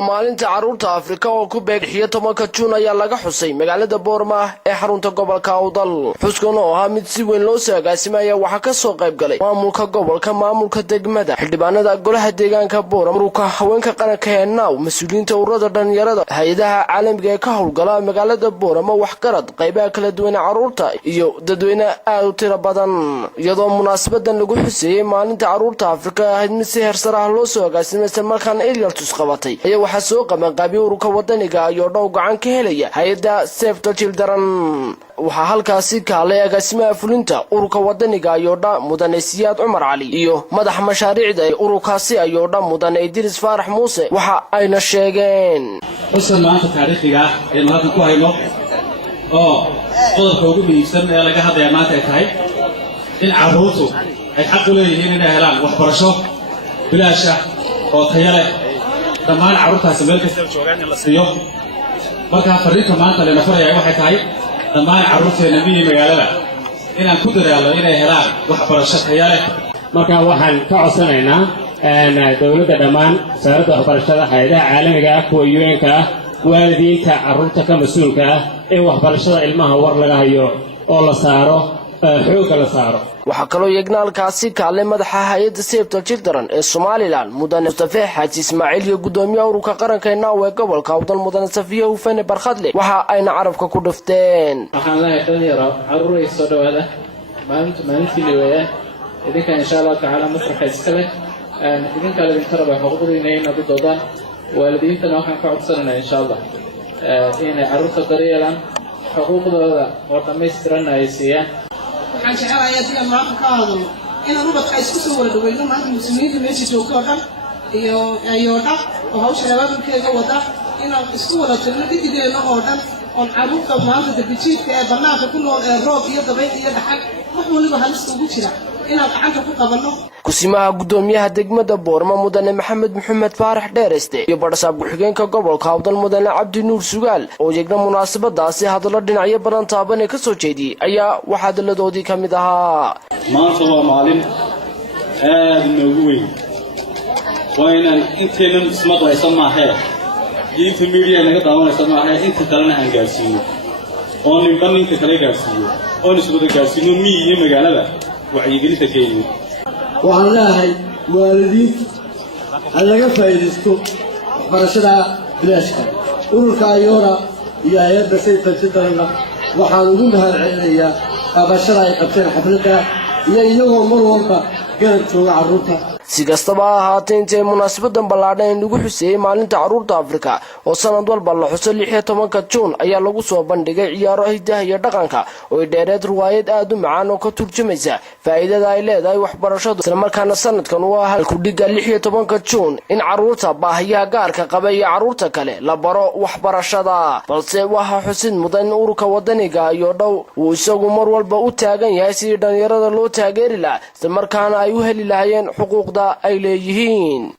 Xuska Maalinta Caruurta Afrika oo ku beegxiya 10 Juun ayaa laga xusay Magaalada Boorama ee xarunta gobolka Awdal. Xuskan oo ahaa mid si weyn loo saagaasimay waxa ka soo qayb galay maamulka gobolka, maamulka degmada, xildhibaanada golaha deegaanka Boorama, ururka haweenka qaranka ee naaw, mas'uuliyiinta ururada dhalinyarada, hay'adaha caalamiga ee ka howlgala Magaalada Boorama, waxgarad qaybaha kala duwan ee caruurta iyo dadweyne aad u tiro badan. Iyadoo munaasabadan lagu xuseeyay Maalinta Caruurta Afrika ahayd mid si heer sare ah loo soo agaasimay markaan Ilyartus qabatay ayaa waxa soo qabanqaabiye ururka wadaniga iyo dhow gacan ka helaya hay'adda Save the Children. waxa halkaasi kaalay agaasimaha fulinta ururka wadaniga iyo mudane Siyaad Cumar Cali iyo madax mashaariicda ururkaasi iyo mudane Idris Faarax Muuse waxa ayna sheegeen xuska maanta taariikhiga ee maanta ku hayno oo qodobka ugu muhiimsan ee laga hadlayo maanta ay tahay in caruurtu ay xaq u leeyihiin inay helaan waxbarasho bilaash ah oo tayo leh dhammaan caruurtaasi meel kasta joogaan in la siiyo. marka fariinta maanta leena farayaa waxay tahay dhammaan caruurteena magaalada inaan ku dadaalo inay helaan waxbarasho tayo leh. marka waxaan ka codsanaynaa dawladda dhammaan wasaaradda waxbarashada, hay'adaha caalamiga ah, kuwa UN-ka ah, waalidiinta caruurta ka mas'uulka ah ee waxbarashada ilmaha war laga hayo oo la saaro xoogga la saaro. waxa kaloo yeegnaalkaasi kaalay madaxa hay'adda Save the Children ee Somaliland mudane Mustafa Xaaji Ismaaciil iyo gudoomiyaha ururka qaranka ee naaw ee gobolka Awdal mudane Safiya Hufane Barkhadle waxa ayna carabka ku dhifteen. waxaan leeyahay dhalinyaro caruur ay soo dhawaada maalintii leeyahay idinka insha Allah taala masraxa iskale idinka la idin raba xuquuqdiina inaad u doodaan waalidiintana waxaan ka codsanaynaa insha Allah inay caruurta daryeelaan xuquuqdooda oo dhammaystiran ay siiyaan. waxaan jecelahay adiga maanta ka hadlo inaan ubadka isku soo wada dhaweyno maanta muslimiinta meesha joogto oo dhan iyo ayooda oo hawsha abaabulkeeda wada inaan isku wada jirno dhidigeena oo dhan oon caruurta maanta dabijiidka ee bannaanka ku nool ee roob iyo dabayl iyo dhaxal wax waliba halista ugu jira inaan gacanta ku qabanno. kusimaha gudoomiyaha degmada Boorama mudane Maxamed Faarax Dheereste iyo badhsaab ku-xigeenka gobolka Awdal mudane Cabdi Nuur Sugaal oo jeegna munaasabadaasi hadallo dhinacyo badan taaban ka soo jeediyay ayaa waxa hadaladoodii ka mid ahaa. maanta waa maalin aad noogu weyn waa inaan inteenan ismaqlaysa maahee inta media naga daawanaysa maahee inta kalena aan gaarsiino oo ninka kale gaarsiiyo oo iswada gaarsiino miyiga magaalada wacyigelinta keeno. waxaan leeyahay waalidiinta ha laga faa'iidaysto waxbarashada bilaashka. ururka ayoora iyo hay'adda Save the Children waxaan ugu mahadcelinayaa qabashada ay qabteen xafladda iyo iyagoo mar walba garab jooga caruurta. si kastaba ha ahaatee intay munaasabadan ballaadhan lagu xuseeyay Maalinta Caruurta Afrika oo sanad walba la xuso 16 Juun ayaa lagu soo bandhigay ciyaaro hidaha iyo dhaqanka oo dheereed riwaayad aad u macaan oo ka turjumaysa faa'iidada ay leedahay waxbarashadu. isla markaana sanadkan waa halku dhiga 16 Juun in caruurta baahiyaha gaarka qaba iyo caruurta kale la baro waxbarashada. balse waxa xusid mudan ururka wadaniga iyo dhow uu isagu mar walba u taagan yahay sidii dhalinyarada loo taageeri lahaa isla markaana ay u heli lahaayeen xuquuqda ay leeyihiin.